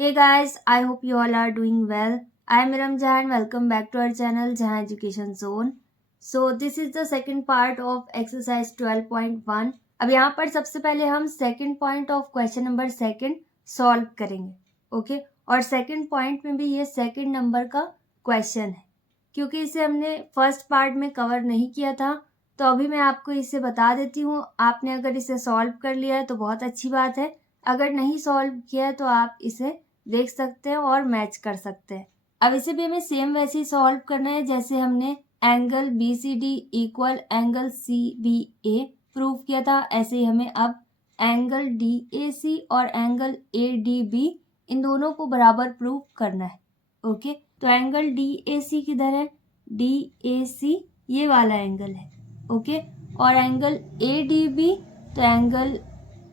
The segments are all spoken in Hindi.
Hey guys, I hope you all are doing well. I am Iram Jha and welcome back to our channel Jha Education Zone. So this is the second part of exercise 12.1. अब यहाँ पर सबसे पहले हम second point of question number second solve करेंगे. ओके और सेकंड पॉइंट में भी ये सेकंड नंबर का क्वेश्चन है. क्योंकि इसे हमने फर्स्ट पार्ट में कवर नहीं किया था तो अभी मैं आपको इसे बता देती हूँ. आपने अगर इसे सॉल्व कर लिया है तो बहुत अच्छी बात है. अगर नहीं सॉल्व किया है तो आप इसे देख सकते हैं और मैच कर सकते हैं. अब इसे भी हमें सेम वैसे ही सॉल्व करना है जैसे हमने angle BCD equal angle CBA prove किया था. ऐसे ही हमें अब एंगल DAC और एंगल ADB इन दोनों को बराबर प्रूव करना है. ओके तो एंगल DAC किधर है? DAC ये वाला एंगल है. ओके और एंगल ADB तो एंगल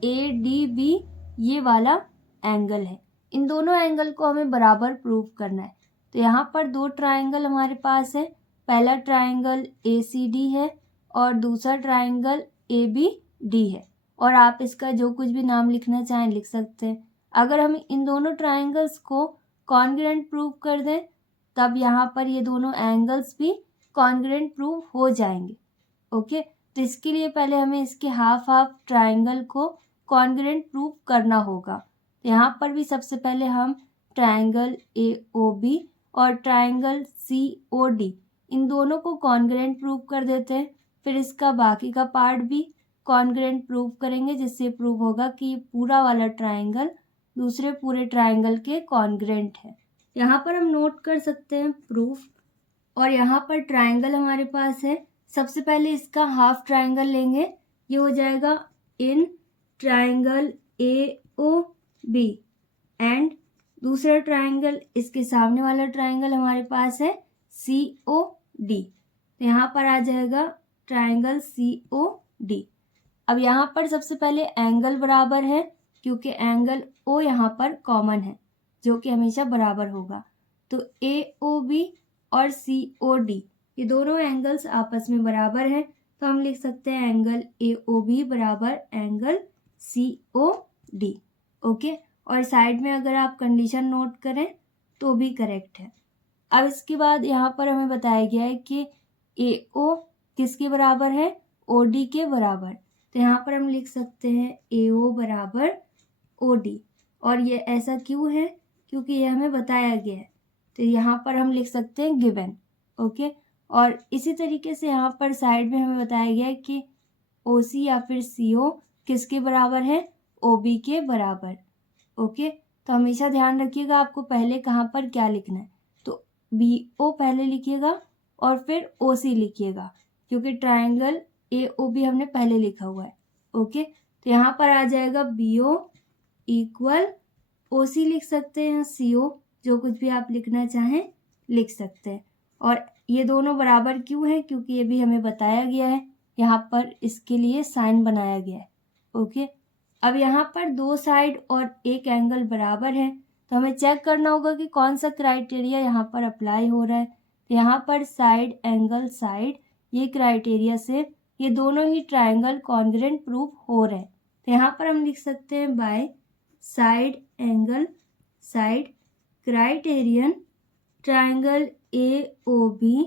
ADB ये वाला एंगल है. इन दोनों एंगल को हमें बराबर प्रूव करना है. तो यहाँ पर दो ट्राइंगल हमारे पास है. पहला ट्राइंगल ACD है और दूसरा ट्राइंगल ABD है. और आप इसका जो कुछ भी नाम लिखना चाहें लिख सकते हैं. अगर हम इन दोनों ट्राइंगल्स को कॉन्ग्रुएंट प्रूव कर दें तब यहाँ पर ये दोनों एंगल्स भी कॉन्ग्रुएंट प्रूव हो जाएंगे. ओके तो इसके लिए पहले हमें इसके हाफ हाफ ट्राइंगल को कॉन्ग्रुएंट प्रूव करना होगा. यहाँ पर भी सबसे पहले हम ट्राइंगल AOB और ट्राइंगल COD इन दोनों को कॉन्ग्रुएंट प्रूव कर देते हैं. फिर इसका बाकी का पार्ट भी कॉन्ग्रुएंट प्रूव करेंगे जिससे प्रूव होगा कि ये पूरा वाला ट्राइंगल दूसरे पूरे ट्राइंगल के कॉन्ग्रुएंट है. यहाँ पर हम नोट कर सकते हैं प्रूफ. और यहाँ पर ट्राइंगल हमारे पास है. सबसे पहले इसका हाफ ट्राइंगल लेंगे. ये हो जाएगा इन ट्राइंगल AOB एंड दूसरा ट्राइंगल इसके सामने वाला ट्राइंगल हमारे पास है COD. तो यहाँ पर आ जाएगा ट्राइंगल COD. अब यहाँ पर सबसे पहले एंगल बराबर है क्योंकि एंगल O यहाँ पर कॉमन है जो कि हमेशा बराबर होगा. तो AOB और COD ये दोनों एंगल्स आपस में बराबर हैं. तो हम लिख सकते हैं एंगल AOB बराबर एंगल COD. ओके और साइड में अगर आप कंडीशन नोट करें तो भी करेक्ट है. अब इसके बाद यहाँ पर हमें बताया गया है कि AO किसके बराबर है? OD के बराबर. तो यहाँ पर हम लिख सकते हैं AO बराबर OD. और ये ऐसा क्यों है? क्योंकि ये हमें बताया गया है. तो यहाँ पर हम लिख सकते हैं गिवन. ओके और इसी तरीके से यहाँ पर साइड में हमें बताया गया है कि OC या फिर CO किसके बराबर है? OB के बराबर. ओके तो हमेशा ध्यान रखिएगा आपको पहले कहाँ पर क्या लिखना है. तो BO पहले लिखिएगा और फिर OC लिखिएगा क्योंकि ट्राइंगल AOB हमने पहले लिखा हुआ है. ओके तो यहाँ पर आ जाएगा BO इक्वल OC लिख सकते हैं. CO जो कुछ भी आप लिखना चाहें लिख सकते हैं. और ये दोनों बराबर क्यों है? क्योंकि ये भी हमें बताया गया है. यहाँ पर इसके लिए साइन बनाया गया है. ओके अब यहाँ पर दो साइड और एक एंगल बराबर है तो हमें चेक करना होगा कि कौन सा क्राइटेरिया यहाँ पर अप्लाई हो रहा है. तो यहाँ पर साइड एंगल साइड ये क्राइटेरिया से ये दोनों ही ट्राइंगल कॉन्ग्रुएंट प्रूव हो रहे हैं. तो यहाँ पर हम लिख सकते हैं by side angle side criterion triangle AOB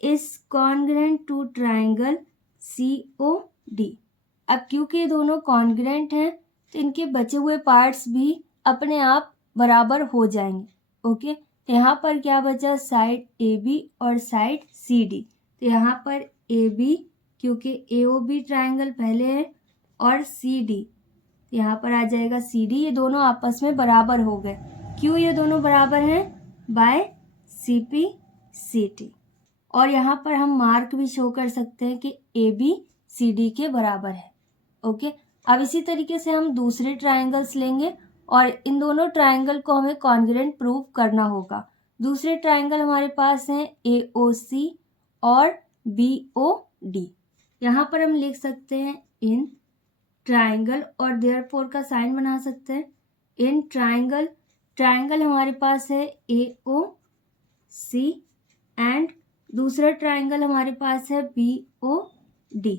is congruent to triangle COD. अब क्योंकि ये दोनों कॉन्ग्रुएंट हैं तो इनके बचे हुए पार्ट्स भी अपने आप बराबर हो जाएंगे. ओके तो यहाँ पर क्या बचा? साइड AB और साइड CD. तो यहाँ पर AB क्योंकि AOB ट्राइंगल पहले है और CD यहाँ पर आ जाएगा CD. ये दोनों आपस में बराबर हो गए. क्यों ये दोनों बराबर हैं? By CP CT. और यहाँ पर हम मार्क भी शो कर सकते हैं कि AB CD के बराबर है. ओके अब इसी तरीके से हम दूसरे ट्राइंगल्स लेंगे और इन दोनों ट्राइंगल को हमें कॉन्ग्रुएंट प्रूव करना होगा. दूसरे ट्राइंगल हमारे पास हैं AOC और BOD. यहाँ पर हम लिख सकते हैं इन ट्राइंगल और देयरफॉर का साइन बना सकते हैं. इन ट्राइंगल ट्राइंगल हमारे पास है AOC एंड दूसरा ट्राइंगल हमारे पास है BOD.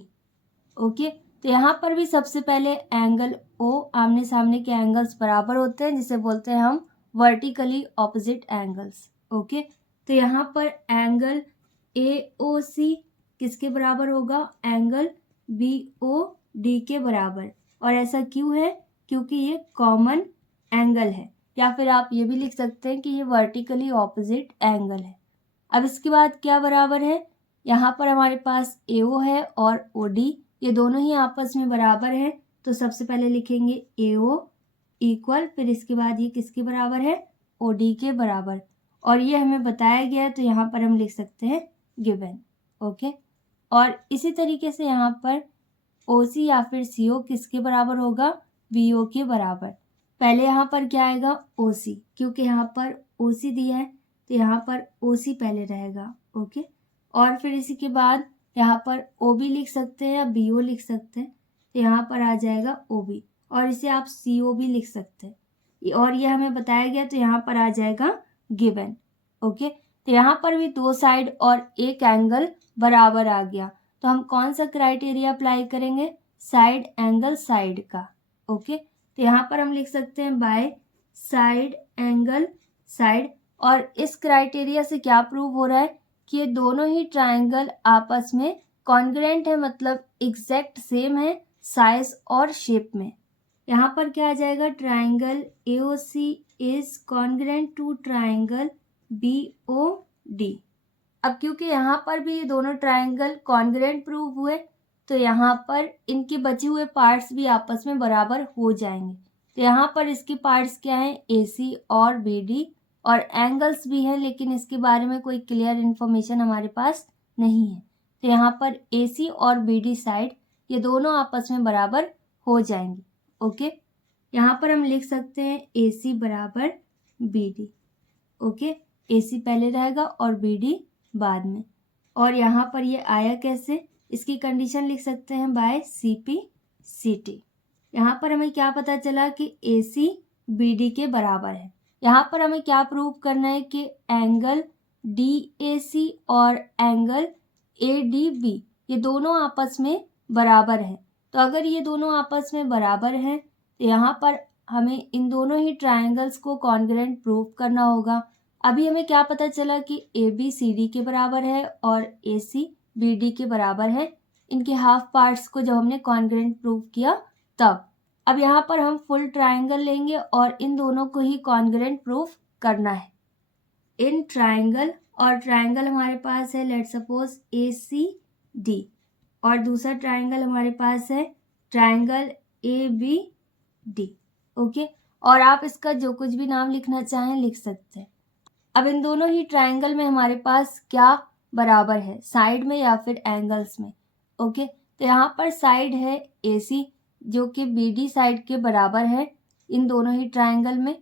ओके तो यहाँ पर भी सबसे पहले एंगल O आमने सामने के एंगल्स बराबर होते हैं जिसे बोलते हैं हम वर्टिकली ऑपोजिट एंगल्स। ओके, तो यहाँ पर एंगल AOC किसके बराबर होगा? एंगल BOD के बराबर। और ऐसा क्यों है? क्योंकि ये कॉमन एंगल है, या फिर आप ये भी लिख सकते हैं कि ये वर्टिकली ऑपोजिट एंगल है। अब इसके बाद क्या बराबर है? यहाँ पर हमारे पास AO है और OD, ये दोनों ही आपस में बराबर है। तो सबसे पहले लिखेंगे AO इक्वल, फिर इसके बाद ये किसके बराबर है? OD के बराबर। और ये हमें बताया गया है, तो यहाँ पर हम लिख सकते हैं गिवन। ओके, और इसी तरीके से यहाँ पर OC या फिर CO किसके बराबर होगा? BO के बराबर। पहले यहाँ पर क्या आएगा? OC, क्योंकि यहाँ पर OC दिया है तो यहाँ पर OC पहले रहेगा। ओके, और फिर इसी के बाद यहाँ पर OB लिख सकते हैं या BO लिख सकते हैं, तो यहाँ पर आ जाएगा OB, और इसे आप CO भी लिख सकते हैं, और ये हमें बताया गया तो यहाँ पर आ जाएगा गिवन। ओके, तो यहाँ पर भी दो साइड और एक एंगल बराबर आ गया, तो हम कौन सा क्राइटेरिया अप्लाई करेंगे? साइड एंगल साइड का। ओके, तो यहाँ पर हम लिख सकते हैं बाय साइड एंगल साइड, और इस क्राइटेरिया से क्या प्रूव हो रहा है कि ये दोनों ही ट्राइंगल आपस में कॉन्ग्रुएंट है, मतलब एग्जैक्ट सेम है साइज और शेप में। यहाँ पर क्या आ जाएगा? Triangle AOC is congruent to triangle BOD। अब क्योंकि यहाँ पर भी ये दोनों ट्राइंगल कॉन्ग्रुएंट प्रूव हुए, तो यहाँ पर इनके बचे हुए पार्ट्स भी आपस में बराबर हो जाएंगे। तो यहाँ पर इसके पार्ट्स क्या हैं? AC और BD, और एंगल्स भी हैं, लेकिन इसके बारे में कोई क्लियर इन्फॉर्मेशन हमारे पास नहीं है। तो यहाँ पर AC और BD साइड ये दोनों आपस में बराबर हो जाएंगे। ओके, यहाँ पर हम लिख सकते हैं AC बराबर BD। ओके, AC पहले रहेगा और BD बाद में। और यहाँ पर ये आया कैसे? इसकी कंडीशन लिख सकते हैं बाय CP/CT। यहाँ पर हमें क्या पता चला कि AC BD के बराबर है। यहाँ पर हमें क्या प्रूव करना है कि एंगल DAC और एंगल ADB ये दोनों आपस में बराबर हैं। तो अगर ये दोनों आपस में बराबर हैं, तो यहाँ पर हमें इन दोनों ही ट्राइंगल्स को कॉन्ग्रुएंट प्रूव करना होगा। अभी हमें क्या पता चला कि AB CD के बराबर है और AC BD के बराबर है, इनके हाफ पार्ट्स को जब हमने कॉन्ग्रुएंट प्रूव किया तब। अब यहाँ पर हम फुल ट्राइंगल लेंगे और इन दोनों को ही कॉन्ग्रुएंट प्रूव करना है इन ट्राइंगल। और ट्राइंगल हमारे पास है लेट्स सपोज ACD, और दूसरा ट्राइंगल हमारे पास है ट्राइंगल ABD। ओके, और आप इसका जो कुछ भी नाम लिखना चाहें लिख सकते हैं। अब इन दोनों ही ट्राइंगल में हमारे पास क्या बराबर है? साइड में या फिर एंगल्स में? ओके, तो यहाँ पर साइड है AC जो कि BD साइड के बराबर है इन दोनों ही ट्राइंगल में।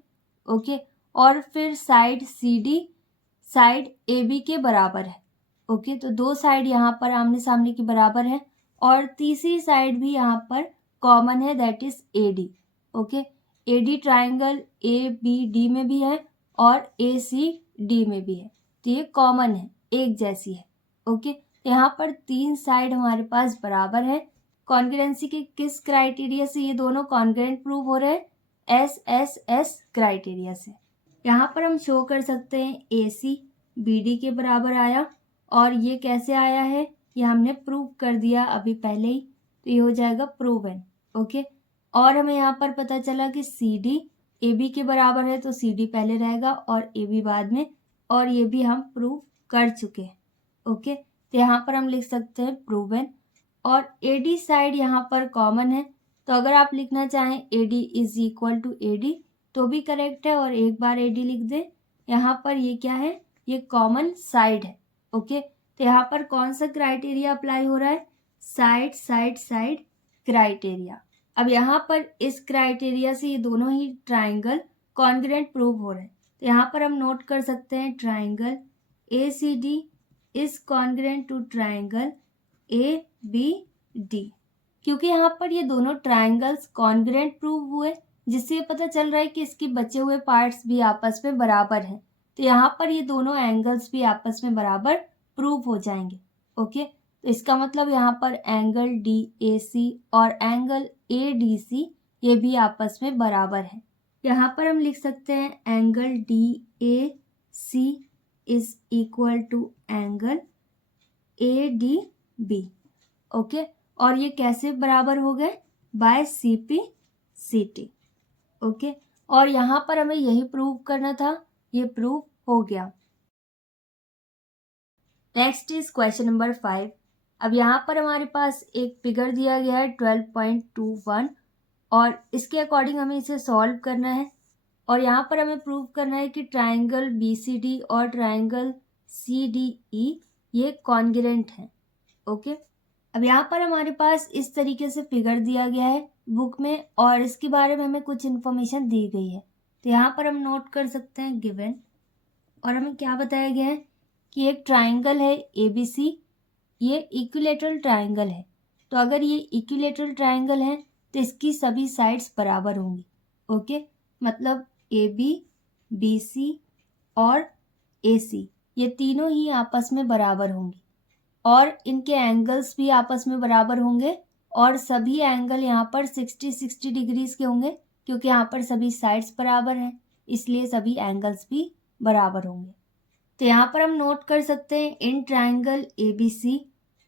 ओके, और फिर साइड CD साइड AB के बराबर है। ओके, तो दो साइड यहाँ पर आमने सामने के बराबर है, और तीसरी साइड भी यहाँ पर कॉमन है, that is AD। Okay, AD triangle ABD में भी है और ACD में भी है, तो ये कॉमन है, एक जैसी है। ओके, तो यहाँ पर तीन साइड हमारे पास बराबर है। कॉन्ग्रुएंसी के किस क्राइटेरिया से ये दोनों कॉन्ग्रुएंट प्रूव हो रहे हैं? SSS क्राइटेरिया से। यहाँ पर हम शो कर सकते हैं AC BD के बराबर आया, और ये कैसे आया है? ये हमने प्रूव कर दिया अभी पहले ही, तो ये हो जाएगा प्रूवन। ओके, और हमें यहाँ पर पता चला कि CD AB के बराबर है, तो CD पहले रहेगा और AB बाद में, और ये भी हम प्रूव कर चुके हैं। ओके, तो यहाँ पर हम लिख सकते हैं प्रूवन। और AD साइड यहाँ पर कॉमन है, तो अगर आप लिखना चाहें AD is equal to AD तो भी करेक्ट है, और एक बार AD लिख दें। यहाँ पर ये क्या है? ये कॉमन साइड है। ओके, तो यहाँ पर कौन सा क्राइटेरिया अप्लाई हो रहा है? Side side side criteria. अब यहाँ पर इस क्राइटेरिया से ये दोनों ही ट्राइंगल कॉन्ग्रुएंट प्रूव हो रहे हैं, तो यहाँ पर हम नोट कर सकते हैं triangle ACD is congruent to triangle ABD। क्योंकि यहाँ पर ये दोनों ट्राइंगल्स कॉन्ग्रुएंट प्रूव हुए, जिससे ये पता चल रहा है कि इसके बचे हुए पार्ट्स भी आपस में बराबर हैं, तो यहाँ पर ये दोनों एंगल्स भी आपस में बराबर प्रूव हो जाएंगे। ओके, तो इसका मतलब यहाँ पर एंगल DAC और एंगल ADC ये भी आपस में बराबर है। यहाँ पर हम लिख सकते हैं angle DAC is equal to angle ADB। Okay, और ये कैसे बराबर हो गए? Bye CP/CT। ओके, और यहाँ पर हमें यही प्रूव करना था, ये प्रूव हो गया। Next is question number 5। अब यहाँ पर हमारे पास एक फिगर दिया गया है 12.21 और इसके अकॉर्डिंग हमें इसे सॉल्व करना है और यहाँ पर हमें प्रूव करना है कि ट्राइंगल BCD और ट्राइंगल CDE ये कॉन्ग्रुएंट हैं। ओके, अब यहाँ पर हमारे पास इस तरीके से फिगर दिया गया है बुक में और इसके बारे में हमें कुछ इन्फॉर्मेशन दी गई है, तो यहाँ पर हम नोट कर सकते हैं गिवन। और हमें क्या बताया गया है कि एक ट्राइंगल है ABC, ये इक्विलेटरल ट्राइंगल है। तो अगर ये इक्विलेटरल ट्राइंगल है तो इसकी सभी साइड्स बराबर होंगी। ओके, मतलब AB, BC और AC ये तीनों ही आपस में बराबर होंगी और इनके एंगल्स भी आपस में बराबर होंगे और सभी एंगल यहाँ पर 60-60 डिग्रीज के होंगे क्योंकि यहाँ पर सभी साइड्स बराबर हैं, इसलिए सभी एंगल्स भी बराबर होंगे। तो यहाँ पर हम नोट कर सकते हैं इन ट्राइंगल ABC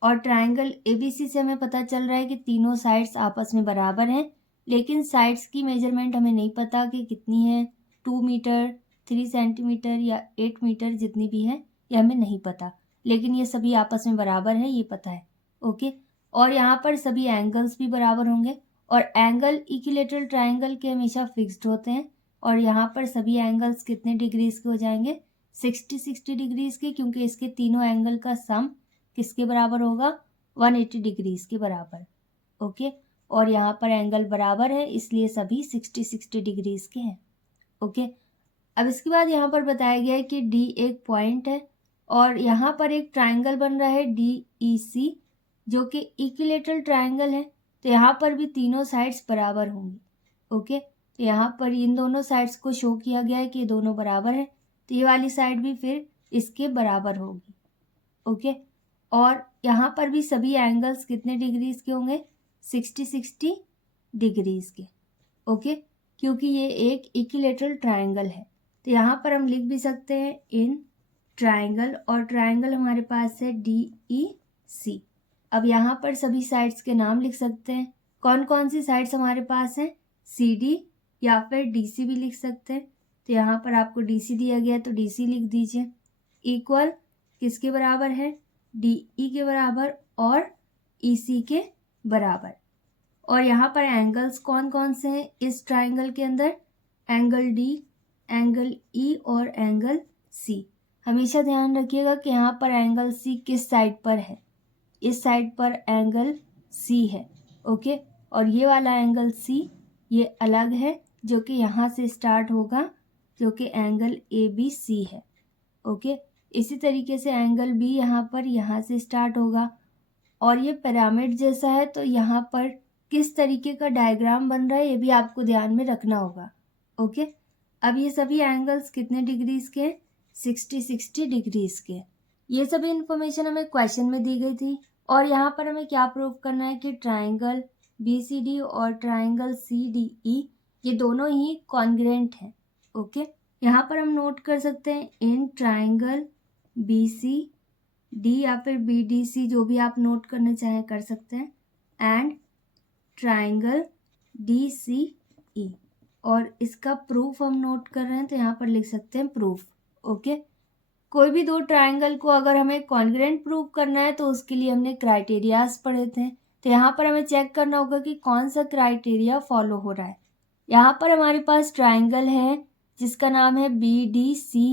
और ट्राइंगल ABC से हमें पता चल रहा है कि तीनों साइड्स आपस में बराबर हैं, लेकिन साइड्स की मेजरमेंट हमें नहीं पता कि कितनी है, 2 मीटर, 3 सेंटीमीटर या 8 मीटर जितनी भी है ये हमें नहीं पता, लेकिन ये सभी आपस में बराबर है ये पता है। ओके, और यहाँ पर सभी एंगल्स भी बराबर होंगे और एंगल इक्विलेटरल ट्राइंगल के हमेशा फिक्स्ड होते हैं और यहाँ पर सभी एंगल्स कितने डिग्रीज के हो जाएंगे? 60-60 डिग्रीज के, क्योंकि इसके तीनों एंगल का सम किसके बराबर होगा? 180 डिग्रीज के बराबर। ओके, और यहाँ पर एंगल बराबर है इसलिए सभी 60-60 डिग्रीज के हैं। ओके, अब इसके बाद यहाँ पर बताया गया है कि D एक पॉइंट है और यहाँ पर एक ट्राइंगल बन रहा है DEC जो कि इक्विलेटरल ट्राइंगल है, तो यहाँ पर भी तीनों साइड्स बराबर होंगी। ओके, तो यहाँ पर इन दोनों साइड्स को शो किया गया है कि दोनों बराबर है, तो ये वाली साइड भी फिर इसके बराबर होगी। ओके, और यहाँ पर भी सभी एंगल्स कितने डिग्रीज के होंगे? 60-60 डिग्रीज के। ओके, क्योंकि ये एक इक्विलेटरल ट्राइंगल है, तो यहाँ पर हम लिख भी सकते हैं इन ट्राइंगल और ट्राइंगल हमारे पास है DEC। अब यहाँ पर सभी साइड्स के नाम लिख सकते हैं। कौन कौन सी साइड्स हमारे पास हैं? CD या फिर DC भी लिख सकते हैं। तो यहाँ पर आपको DC दिया गया है तो DC लिख दीजिए। इक्वल किसके बराबर है? DE के बराबर और EC के बराबर। और यहाँ पर एंगल्स कौन कौन से हैं इस ट्राइंगल के अंदर? एंगल D, एंगल E और एंगल C। हमेशा ध्यान रखिएगा कि यहाँ पर एंगल C किस साइड पर है। इस साइड पर एंगल C है। ओके, और ये वाला एंगल C ये अलग है जो कि यहाँ से स्टार्ट होगा जो कि एंगल ABC है। ओके, इसी तरीके से एंगल B यहाँ से स्टार्ट होगा और ये पिरामिड जैसा है, तो यहाँ पर किस तरीके का डायग्राम बन रहा है ये भी आपको ध्यान में रखना होगा। ओके, अब ये सभी एंगल्स कितने डिग्रीज के? 60-60 डिग्रीज के। ये सभी इंफॉर्मेशन हमें क्वेश्चन में दी गई थी और यहाँ पर हमें क्या प्रूव करना है कि ट्राइंगल BCD और ट्राइंगल CDE ये दोनों ही कॉन्ग्रुएंट हैं। ओके, यहाँ पर हम नोट कर सकते हैं इन ट्राइंगल BCD या फिर BDC जो भी आप नोट करना चाहें कर सकते हैं, एंड ट्राइंगल DCE। और इसका प्रूफ हम नोट कर रहे हैं तो यहाँ पर लिख सकते हैं प्रूफ। ओके, कोई भी दो ट्राइंगल को अगर हमें कॉन्ग्रुएंट प्रूव करना है तो उसके लिए हमने क्राइटेरियाज पढ़े थे, तो यहाँ पर हमें चेक करना होगा कि कौन सा क्राइटेरिया फॉलो हो रहा है। यहाँ पर हमारे पास ट्राइंगल है जिसका नाम है BDC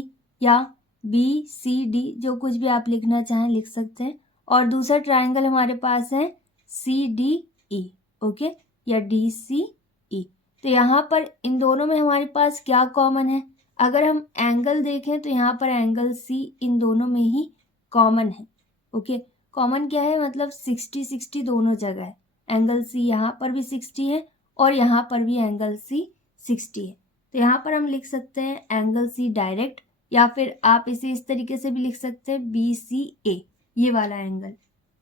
या BCD, जो कुछ भी आप लिखना चाहें लिख सकते हैं, और दूसरा ट्राइंगल हमारे पास है CDE। ओके, या DCE। तो यहाँ पर इन दोनों में हमारे पास क्या कॉमन है? अगर हम एंगल देखें तो यहाँ पर एंगल C इन दोनों में ही कॉमन है। ओके, कॉमन क्या है? मतलब 60-60 दोनों जगह है। एंगल C यहाँ पर भी 60 है और यहाँ पर भी एंगल C 60 है, तो यहाँ पर हम लिख सकते हैं एंगल C डायरेक्ट, या फिर आप इसे इस तरीके से भी लिख सकते हैं BCA, ये वाला एंगल।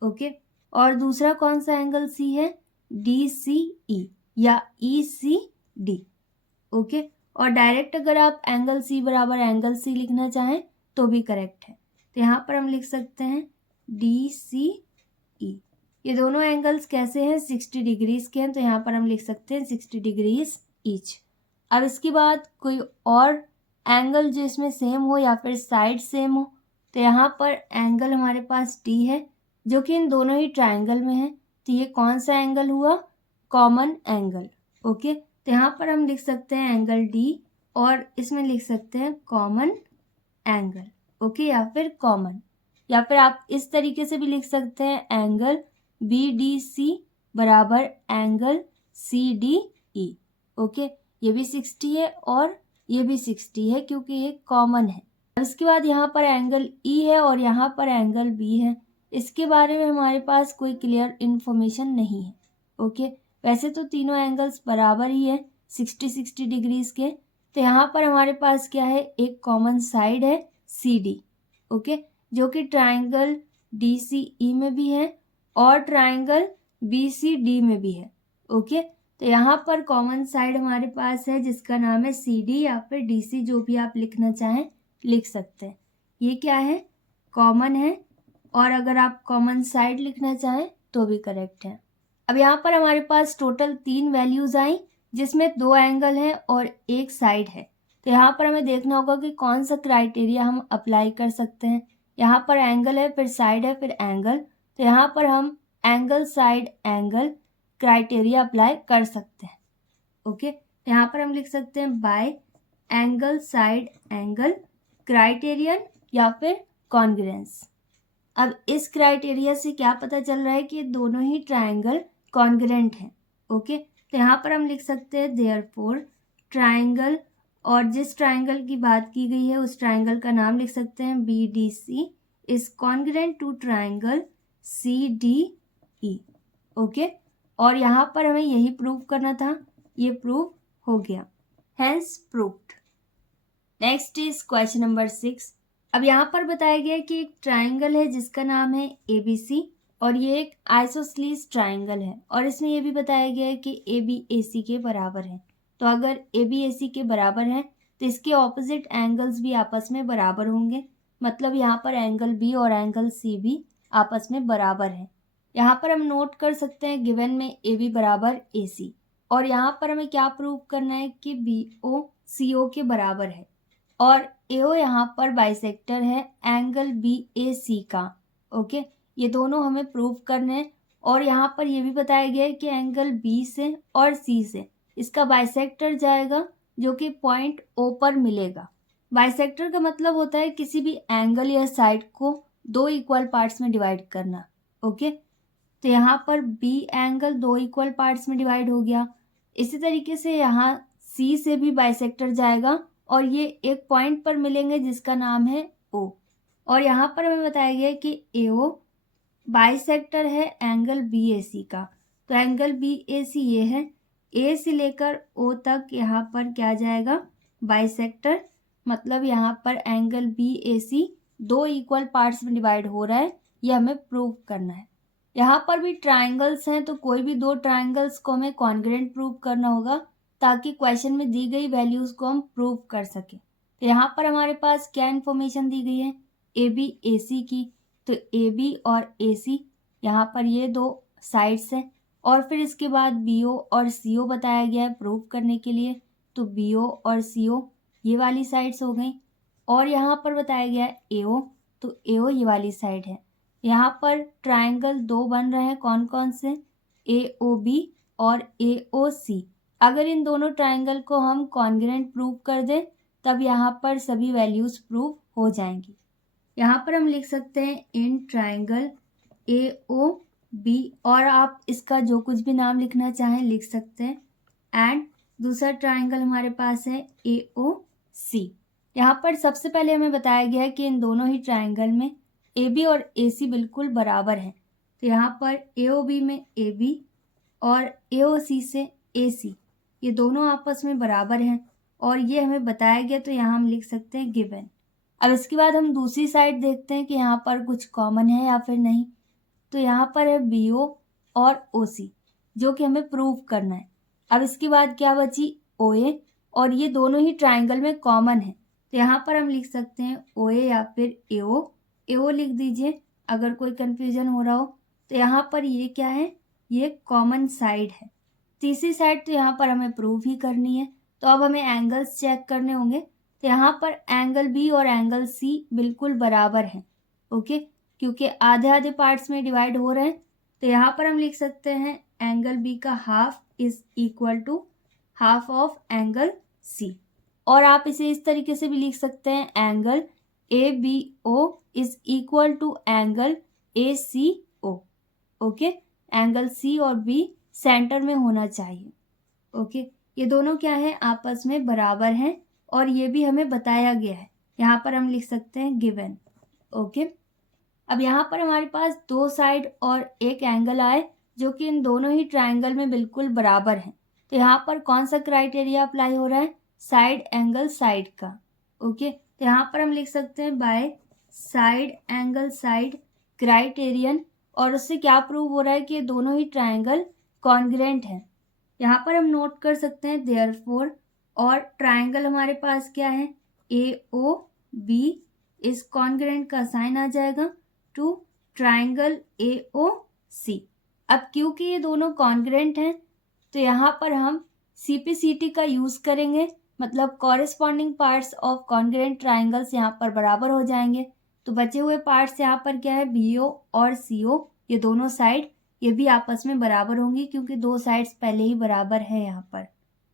ओके, और दूसरा कौन सा एंगल C है? DCE या ECD। ओके, और डायरेक्ट अगर आप एंगल सी बराबर एंगल सी लिखना चाहें तो भी करेक्ट है। तो यहाँ पर हम लिख सकते हैं DCE। ये दोनों एंगल्स कैसे हैं, 60 डिग्रीज के हैं, तो यहाँ पर हम लिख सकते हैं 60 डिग्रीज ईच। अब इसके बाद कोई और एंगल जो इसमें सेम हो या फिर साइड सेम हो, तो यहाँ पर एंगल हमारे पास D है जो कि इन दोनों ही ट्राइंगल में है। तो ये कौन सा एंगल हुआ, कॉमन एंगल। ओके, तो यहाँ पर हम लिख सकते हैं एंगल D और इसमें लिख सकते हैं कॉमन एंगल। ओके, या फिर कॉमन, या फिर आप इस तरीके से भी लिख सकते हैं एंगल BDC बराबर एंगल CDE। ओके, ये भी 60 है और ये भी 60 है क्योंकि ये कॉमन है। इसके बाद यहाँ पर एंगल E है और यहाँ पर एंगल B है। इसके बारे में हमारे पास कोई क्लियर इन्फॉर्मेशन नहीं है। ओके, वैसे तो तीनों एंगल्स बराबर ही है 60-60 डिग्रीज के। तो यहाँ पर हमारे पास क्या है, एक कॉमन साइड है CD। ओके, जो कि ट्राइंगल DCE में भी है और ट्राइंगल BCD में भी है। ओके, तो यहाँ पर कॉमन साइड हमारे पास है जिसका नाम है CD या फिर DC, जो भी आप लिखना चाहें लिख सकते हैं। ये क्या है, कॉमन है, और अगर आप कॉमन साइड लिखना चाहें तो भी करेक्ट है। अब यहाँ पर हमारे पास टोटल 3 वैल्यूज आई जिसमें 2 एंगल हैं और 1 साइड है। तो यहाँ पर हमें देखना होगा कि कौन सा क्राइटेरिया हम अप्लाई कर सकते हैं। यहाँ पर एंगल है, फिर साइड है, फिर एंगल। तो यहाँ पर हम angle side angle criteria apply कर सकते हैं। ओके, तो यहाँ पर हम लिख सकते हैं bye angle side angle criterion या फिर कॉन्ग्रुएंस। अब इस क्राइटेरिया से क्या पता चल रहा है कि दोनों ही ट्राइंगल कॉन्ग्रुएंट हैं। ओके, तो यहाँ पर हम लिख सकते हैं देयरफॉर ट्राइंगल, और जिस ट्राइंगल की बात की गई है उस ट्राइंगल का नाम लिख सकते हैं BDC is congruent to triangle CDE। Okay, और यहाँ पर हमें यही प्रूव करना था, ये प्रूव हो गया, hence proved. Next is question number 6। अब यहाँ पर बताया गया कि एक ट्राइंगल है जिसका नाम है ABC और ये एक आइसोसेलेस ट्राइंगल है, और इसमें ये भी बताया गया है कि AB AC के बराबर है। तो अगर AB AC के बराबर है तो इसके ऑपोजिट एंगल्स भी आपस में बराबर होंगे, मतलब यहाँ पर एंगल B और एंगल C भी आपस में बराबर है। यहाँ पर हम नोट कर सकते हैं गिवन में AB बराबर AC, और यहाँ पर हमें क्या प्रूव करना है कि BO CO के बराबर है, और AO यहाँ पर बाइसेक्टर है एंगल BAC का। ओके, ये दोनों हमें प्रूव करने हैं, और यहाँ पर ये भी बताया गया है कि एंगल B से और C से इसका बाइसेक्टर जाएगा जो कि पॉइंट O पर मिलेगा। बाइसेक्टर का मतलब होता है किसी भी एंगल या साइड को 2 इक्वल पार्ट्स में डिवाइड करना। ओके, तो यहाँ पर B एंगल 2 इक्वल पार्ट्स में डिवाइड हो गया। इसी तरीके से यहाँ C से भी बाइसेक्टर जाएगा और ये एक पॉइंट पर मिलेंगे जिसका नाम है O, और यहाँ पर हमें बताया गया है कि AO बाइसेक्टर है एंगल BAC का। तो एंगल BAC ये है, A से लेकर O तक यहाँ पर क्या जाएगा, बाइसेक्टर, मतलब यहाँ पर एंगल BAC 2 इक्वल पार्ट्स में डिवाइड हो रहा है, ये हमें प्रूव करना है। यहाँ पर भी ट्राइंगल्स हैं तो कोई भी 2 ट्राइंगल्स को हमें कॉन्ग्रुएंट प्रूव करना होगा ताकि क्वेश्चन में दी गई वैल्यूज को हम प्रूव कर सकें। तो यहाँ पर हमारे पास क्या इन्फॉर्मेशन दी गई है, AB AC की। तो AB और AC यहाँ पर ये 2 साइड्स हैं, और फिर इसके बाद BO और CO बताया गया है प्रूव करने के लिए। तो BO और CO ये वाली साइड्स हो गई, और यहाँ पर बताया गया है AO, तो AO ये वाली साइड है। यहाँ पर ट्राइंगल 2 बन रहे हैं, कौन कौन से, AOB और AOC। अगर इन दोनों ट्राइंगल को हम कॉन्ग्रुएंट प्रूव कर दें तब यहाँ पर सभी वैल्यूज प्रूव हो जाएंगी। यहाँ पर हम लिख सकते हैं इन ट्राइंगल AOB, और आप इसका जो कुछ भी नाम लिखना चाहें लिख सकते हैं, एंड दूसरा ट्राइंगल हमारे पास है AOC। यहाँ पर सबसे पहले हमें बताया गया है कि इन दोनों ही ट्राइंगल में AB और AC बिल्कुल बराबर हैं। तो यहाँ पर AOB में AB और AOC से AC ये दोनों आपस में बराबर हैं, और ये हमें बताया गया, तो यहाँ हम लिख सकते हैं गिवन। अब इसके बाद हम दूसरी साइड देखते हैं कि यहाँ पर कुछ कॉमन है या फिर नहीं। तो यहाँ पर है BO और OC जो कि हमें प्रूव करना है। अब इसके बाद क्या बची, OA, और ये दोनों ही ट्राइंगल में कॉमन है, तो यहाँ पर हम लिख सकते हैं ओ ए या फिर एओ। एओ लिख दीजिए अगर कोई कन्फ्यूजन हो रहा हो। तो यहाँ पर ये क्या है, ये कॉमन साइड है। तीसरी साइड तो यहाँ पर हमें प्रूव ही करनी है, तो अब हमें एंगल्स चेक करने होंगे। तो यहाँ पर एंगल बी और एंगल सी बिल्कुल बराबर हैं, ओके, क्योंकि आधे आधे पार्ट्स में डिवाइड हो रहे हैं। तो यहाँ पर हम लिख सकते हैं एंगल बी का half is equal to half of angle C. और आप इसे इस तरीके से भी लिख सकते हैं angle A B O is equal to angle A C O, okay. Angle C और बी सेंटर में होना चाहिए, ओके। ये दोनों क्या है, आपस में बराबर हैं और ये भी हमें बताया गया है। यहाँ पर हम लिख सकते हैं गिवन, ओके। अब यहाँ पर हमारे पास दो साइड और एक एंगल आए जो कि इन दोनों ही ट्राइंगल में बिल्कुल बराबर हैं। तो यहाँ पर कौन सा क्राइटेरिया अप्लाई हो रहा है, साइड एंगल साइड का, ओके। तो यहाँ पर हम लिख सकते हैं by side angle side criterion, और उससे क्या प्रूव हो रहा है कि ये दोनों ही ट्राइंगल कॉन्ग्रुएंट हैं। यहाँ पर हम नोट कर सकते हैं देयरफॉर, और ट्राइंगल हमारे पास क्या है, ए ओ बी इस कॉन्ग्रुएंट का साइन आ जाएगा टू ट्राइंगल ए ओ सी। अब क्योंकि ये दोनों कॉन्ग्रुएंट हैं तो यहाँ पर हम CPCT का यूज़ करेंगे, मतलब corresponding parts of congruent triangles यहाँ पर बराबर हो जाएंगे। तो बचे हुए पार्ट्स यहाँ पर क्या है, BO और CO, ये दोनों साइड ये भी आपस में बराबर होंगी क्योंकि दो साइड्स पहले ही बराबर है यहाँ पर,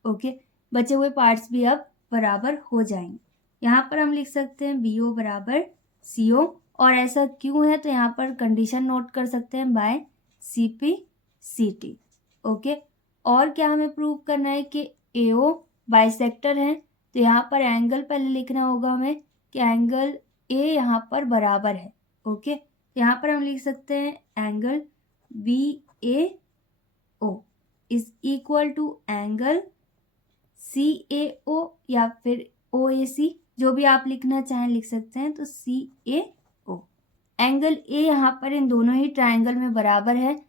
ओके। बचे हुए पार्ट्स भी अब बराबर हो जाएंगे। यहाँ पर हम लिख सकते हैं BO बराबर CO, और ऐसा क्यों है तो यहाँ पर कंडीशन नोट कर सकते हैं बाय CPCT, ओके। और क्या हमें प्रूव करना है कि AO बाइसेक्टर है, तो यहाँ पर एंगल पहले लिखना होगा हमें कि एंगल A यहाँ पर बराबर है, ओके। यहाँ पर हम लिख सकते हैं angle BAO is equal to angle CAO या फिर OAC, जो भी आप लिखना चाहें लिख सकते हैं। तो CAO एंगल A यहाँ पर इन दोनों ही ट्राइंगल में बराबर है,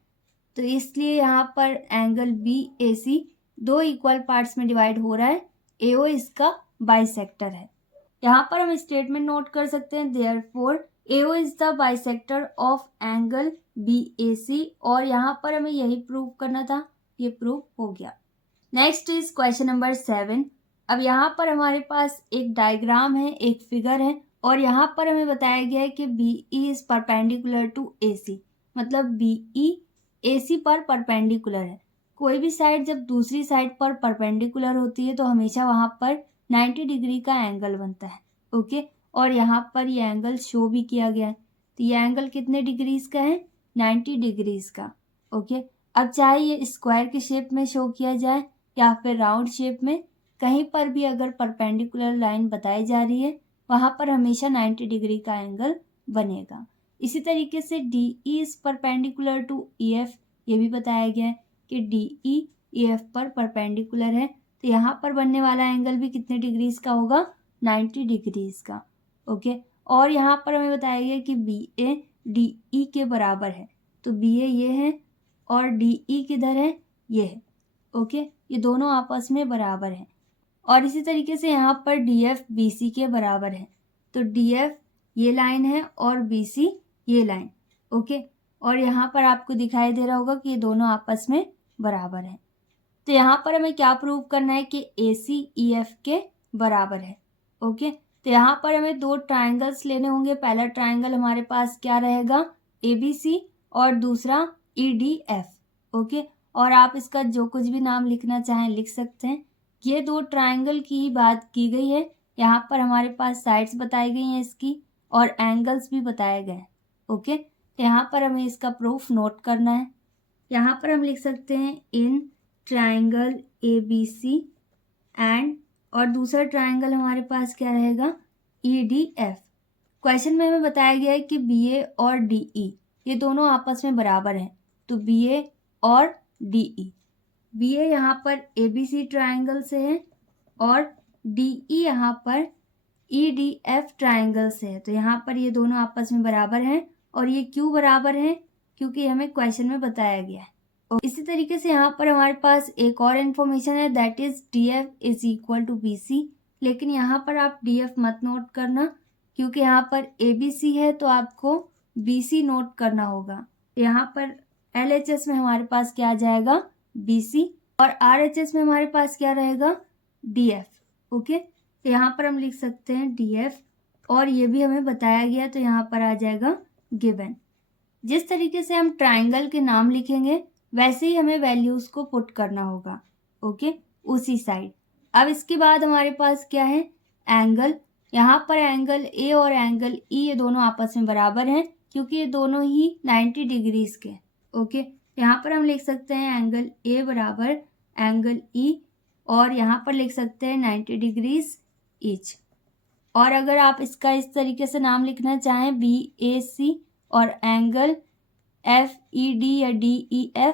तो इसलिए यहाँ पर एंगल BAC दो इक्वल पार्ट्स में डिवाइड हो रहा है। AO इसका बाइसेक्टर है। यहाँ पर हम स्टेटमेंट नोट कर सकते हैं therefore AO is the bisector of angle BAC, और यहाँ पर हमें यही प्रूव करना था, ये प्रूव हो गया। Next is question number 7। अब यहाँ पर हमारे पास एक डायग्राम है, एक फिगर है, और यहाँ पर हमें बताया गया है कि BE is perpendicular to AC, मतलब BE AC पर परपेंडिकुलर है। कोई भी साइड जब दूसरी साइड पर परपेंडिकुलर होती है तो हमेशा वहाँ पर 90 डिग्री का एंगल बनता है, ओके। और यहाँ पर ये एंगल शो भी किया गया है, तो ये एंगल कितने डिग्रीज का है, 90 डिग्रीज का, ओके। अब चाहे ये स्क्वायर के शेप में शो किया जाए या फिर राउंड शेप में, कहीं पर भी अगर परपेंडिकुलर लाइन बताई जा रही है वहाँ पर हमेशा 90 डिग्री का एंगल बनेगा। इसी तरीके से DE is perpendicular to EF, ये भी बताया गया है कि DE EF पर परपेंडिकुलर है, तो यहाँ पर बनने वाला एंगल भी कितने डिग्रीज का होगा, 90 डिग्रीज का, ओके। और यहाँ पर हमें बताया गया कि BA DE के बराबर है, तो BA ये है और DE किधर है, ये है, ओके। ये दोनों आपस में बराबर हैं। और इसी तरीके से यहाँ पर DF BC के बराबर है, तो DF ये लाइन है और BC ये लाइन, ओके। और यहाँ पर आपको दिखाई दे रहा होगा कि ये दोनों आपस में बराबर हैं। तो यहाँ पर हमें क्या प्रूव करना है कि AC EF के बराबर है, ओके। तो यहाँ पर हमें दो ट्राइंगल्स लेने होंगे। पहला ट्राइंगल हमारे पास क्या रहेगा, ABC, और दूसरा EDF, ओके। और आप इसका जो कुछ भी नाम लिखना चाहें लिख सकते हैं। ये दो ट्राइंगल की ही बात की गई है। यहाँ पर हमारे पास साइड्स बताई गई हैं इसकी और एंगल्स भी बताए गए हैं, ओके। तो यहाँ पर हमें इसका प्रूफ नोट करना है। यहाँ पर हम लिख सकते हैं इन ट्राइंगल ABC एंड, और दूसरा ट्राइंगल हमारे पास क्या रहेगा, EDF। क्वेश्चन में हमें बताया गया है कि BA और DE ये दोनों आपस में बराबर हैं, तो BA और DE, BA यहाँ पर ABC ट्राइंगल से है और DE यहाँ पर EDF ट्राइंगल से है, तो यहाँ पर ये दोनों आपस में बराबर हैं। और ये क्यों बराबर हैं, क्योंकि हमें क्वेश्चन में बताया गया है, और इसी तरीके से यहाँ पर हमारे पास एक और इन्फॉर्मेशन है, that is DF is equal to BC। लेकिन यहाँ पर आप DF मत नोट करना, क्योंकि यहाँ पर ABC है तो आपको BC नोट करना होगा। यहाँ पर LHS में हमारे पास क्या आ जाएगा, BC, और RHS में हमारे पास क्या रहेगा, DF। ओके, तो यहाँ पर हम लिख सकते हैं DF, और ये भी हमें बताया गया तो यहाँ पर आ जाएगा गिवन। जिस तरीके से हम ट्राइंगल के नाम लिखेंगे वैसे ही हमें वैल्यूज को पुट करना होगा। ओके, उसी साइड। अब इसके बाद हमारे पास क्या है, एंगल। यहाँ पर एंगल A और एंगल E ये दोनों आपस में बराबर हैं, क्योंकि ये दोनों ही 90 डिग्रीज के। ओके, यहाँ पर हम लिख सकते हैं एंगल A बराबर एंगल E, और यहाँ पर लिख सकते हैं 90 डिग्रीज ईच। और अगर आप इसका इस तरीके से नाम लिखना चाहें BAC और एंगल FED या DEF,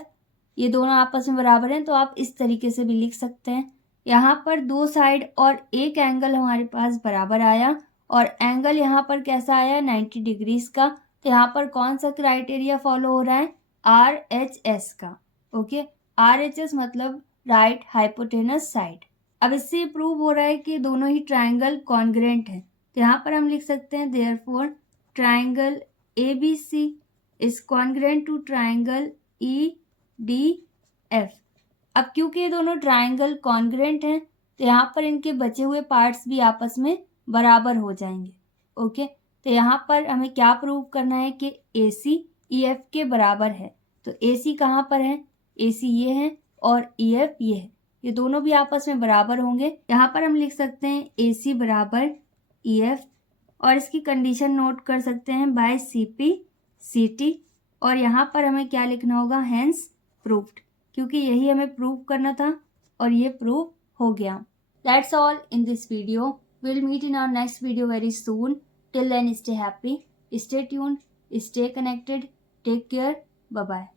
ये दोनों आपस में बराबर हैं, तो आप इस तरीके से भी लिख सकते हैं। यहाँ पर दो साइड और एक एंगल हमारे पास बराबर आया, और एंगल यहाँ पर कैसा आया, 90 डिग्रीज का। तो यहाँ पर कौन सा क्राइटेरिया फॉलो हो रहा है, RHS का। ओके, RHS मतलब राइट हाइपोटेनस साइड। अब इससे प्रूव हो रहा है कि दोनों ही ट्राइंगल कॉन्ग्रेंट है। तो यहाँ पर हम लिख सकते हैं therefore triangle ABC is congruent to triangle EDF। अब क्योंकि ये दोनों ट्राइंगल कॉन्ग्रेंट हैं तो यहाँ पर इनके बचे हुए पार्ट्स भी आपस में बराबर हो जाएंगे। ओके, तो यहाँ पर हमें क्या प्रूव करना है कि AC EF के बराबर है। तो AC कहाँ पर है, AC ये है और EF ये है, ये दोनों भी आपस में बराबर होंगे। यहाँ पर हम लिख सकते हैं AC बराबर EF, और इसकी कंडीशन नोट कर सकते हैं बाय CP CT, और यहाँ पर हमें क्या लिखना होगा, हेंस प्रूव्ड, क्योंकि यही हमें प्रूव करना था और ये प्रूव हो गया। That's all in this video. Will meet in our next video very soon. Till then stay happy, stay tuned, stay connected, take care, bye bye.